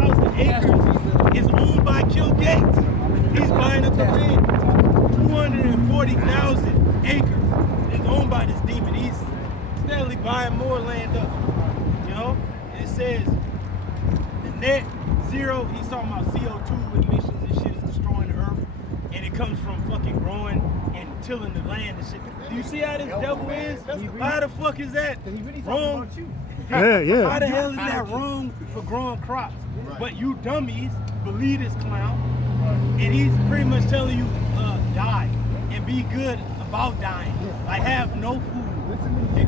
240,000 acres is owned by Bill Gates. He's buying up the land. 240,000 acres is owned by this demon. He's steadily buying more land up. You know? And it says the net zero, he's talking about CO2 emissions and shit is destroying the earth. And it comes from fucking growing and tilling the land and shit. Do you see how this devil is? How the fuck is that wrong? Yeah. How the hell is that wrong for growing crops? Right. But you dummies believe this clown, and he's pretty much telling you die and be good about dying. Like have no food and be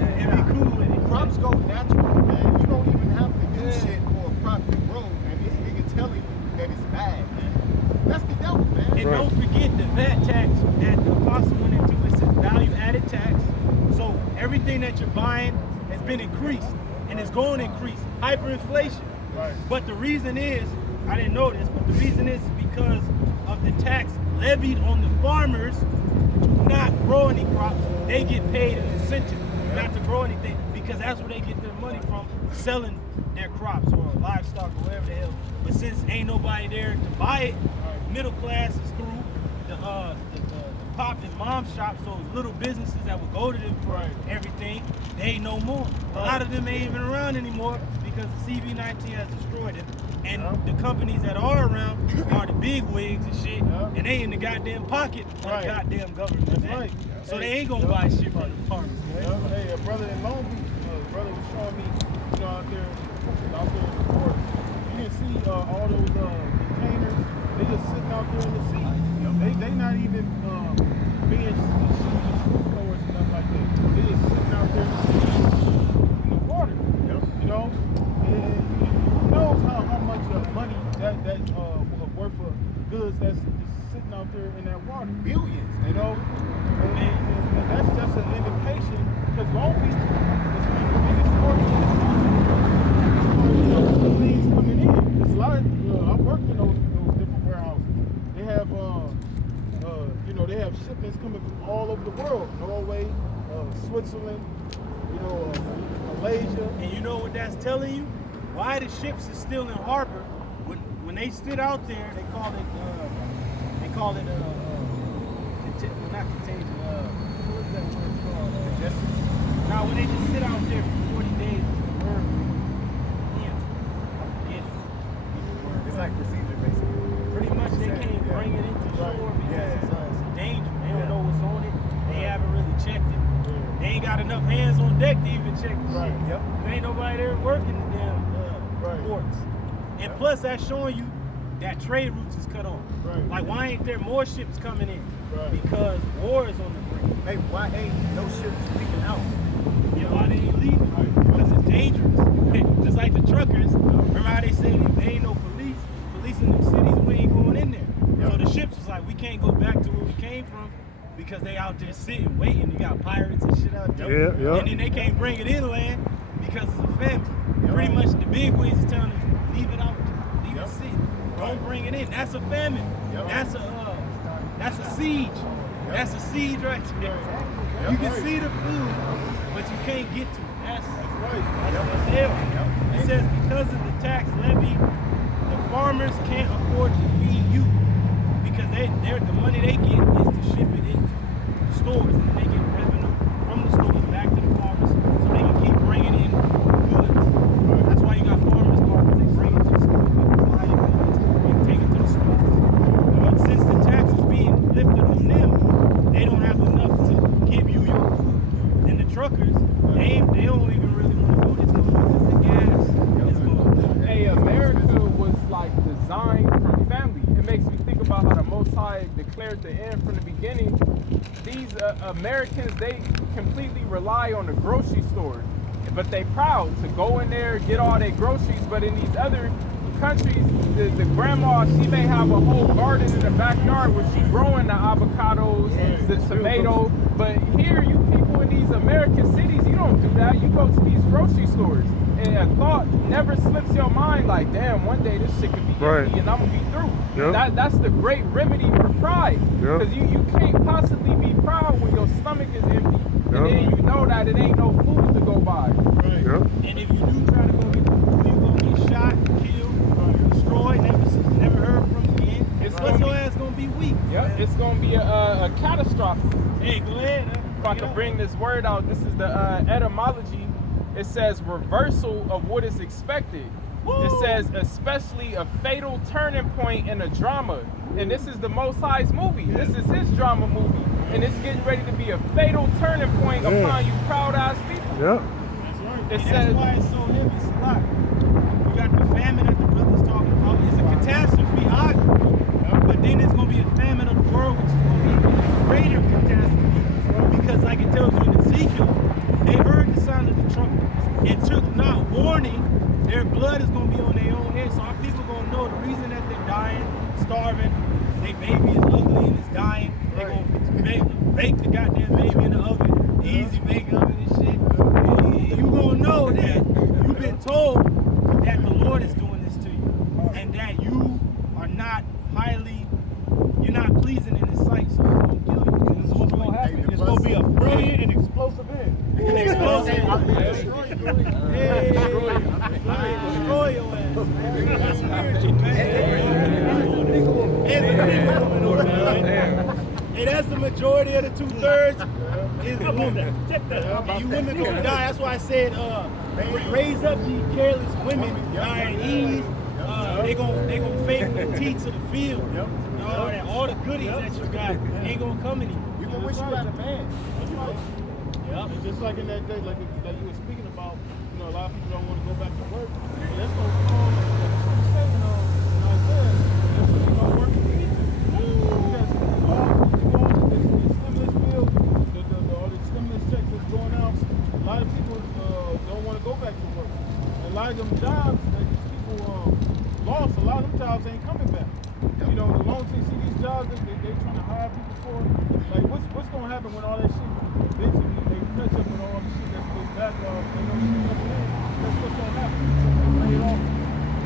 cool with it. Crops go natural, man. You don't even have to do shit for a crop to grow, man. This nigga telling you that it's bad, man. That's the devil, man. And don't forget the VAT tax that the apostle went into. It says value-added tax. So everything that you're buying has been increased, and it's going to increase. Hyperinflation. Right. But the reason is, I didn't know this, but the reason is because of the tax levied on the farmers to not grow any crops. They get paid an incentive not to grow anything because that's where they get their money from, selling their crops or livestock or whatever the hell. But since ain't nobody there to buy it, middle class is through the pop and mom shops, those little businesses that would go to them for everything, they ain't no more. A lot of them ain't even around anymore because the CV-19 has destroyed them. And the companies that are around are the big wigs and shit, and they in the goddamn pocket of the goddamn government. Right. So they ain't gonna buy shit from the farmers. Hey, a brother in Long Beach, brother was showing me, you know, out there in the forest. You can see all those containers. They just sitting out there in the sea. They not even being in stores and stuff like that. They just sitting out there in the water. You know, and who knows how much money that worth of goods that's just sitting out there in that water. Billions, you know. And that's just an indication because Long Beach is one of the biggest ports in the country. Things coming in. There's a lot of I worked in those different warehouses. They have they have shipments coming from all over the world. Norway, Switzerland, Malaysia. And you know what that's telling you? Why the ships is still in harbor? When they sit out there, they call it not contagion. What is that word called? Congestion. Now when they just sit out there for 40 days, the word, I forget it. It's like procedure, basically. Pretty much they can't bring it into shore because it's a danger. They don't know what's on it. They haven't really checked it. They ain't got enough hands on deck to even check the shit. Yep. There ain't nobody there working the damn ports. And plus that's showing you that trade routes is cut off. Like why ain't there more ships coming in? Because war is on the brink. Hey, why ain't no ships leaving out? Yeah, why they ain't leaving? Because it's dangerous. Just like the truckers. Remember how they said if there ain't no police in them cities, we ain't going in there. So the ships was like, we can't go back to where we came from because they out there sitting, waiting. You got pirates and shit out there. And then they can't bring it inland because it's a famine. Pretty much the big wigs is telling them, leave it out, leave the city. Don't bring it in. That's a famine. That's a siege. That's a siege right there. You can see the food, but you can't get to it. That's hell. It says because of the tax levy, the farmers can't afford to feed you because the money they get is to ship it into the stores, and they get revenue from the stores back to the farmers, so they can keep bringing in goods. That's why you got farmers markets. They bring it to the stores, they buy it, and take it to the stores. But since the tax is being lifted on them, they don't have enough to give you your food. And the truckers, they don't even really want to do this no more because the gas is going. Hey, America was like designed for family. It makes me think about how the Most High declared the end from the beginning. These Americans, they completely rely on the grocery store, but they proud to go in there, get all their groceries. But in these other countries, the grandma, she may have a whole garden in the backyard where she's growing the avocados, the tomato. But here, you people in these American cities, you don't do that. You go to these grocery stores, and a thought never slips your mind like, damn, one day this shit could be empty and I'm gonna be through. That's the great remedy for pride, because you can't possibly be proud when your stomach is empty, and then you know that it ain't no food to go buy. And if you do try to go get the food, you're gonna get shot, killed, gonna be a catastrophe. Hey, go ahead. If I could bring this word out, this is the etymology. It says reversal of what is expected. Woo! It says especially a fatal turning point in a drama. And this is the Most High's movie. This is his drama movie. And it's getting ready to be a fatal turning point upon you proud ass people. Yep. That's right. It And says- that's why it's so heavy. It's a lot. You got the famine that the brother's talking about. It's a catastrophe, I agree. But then there's going to be a famine of the world, which is going to be a greater catastrophe. Because like it tells you in Ezekiel, they heard the sound of the trumpet. It took not warning. Their blood is going to be on their own head. So our people are going to know the reason that they're dying, starving, their baby is ugly and is dying. They're going to bake the goddamn baby in the oven, easy bake oven and shit. You going to know that you've been told that the Lord is doing this to you. And that you are not you're not pleasing in his sight. So it's going to kill you. This is what's going to happen. It's going to be a brilliant and explosive end. An explosive. Hey, destroy your ass. That's spiritual, man. Hey, that's the majority of the 2/3 is women. Check that. And you women gonna die. That's why I said, raise up ye careless women, die at ease. They gonna fake the teats of the field. And all the goodies that you got ain't gonna come in you. We gonna wish you had a man. That's right. Yep. And just like in that day, like you were speaking about, you know, a lot of people don't want to go back to work. And that's going to come, like you saying, Isaiah, that's going to start working for you. Because all the stimulus bill, all the stimulus checks that's going out, a lot of people don't want to go back to work. And a lot of them jobs that these people lost, a lot of them jobs ain't coming back. You know, the long as you see these jobs that they trying to hire people for, like what's going to happen when all that shit, basically they catch up with all the shit that's been backlog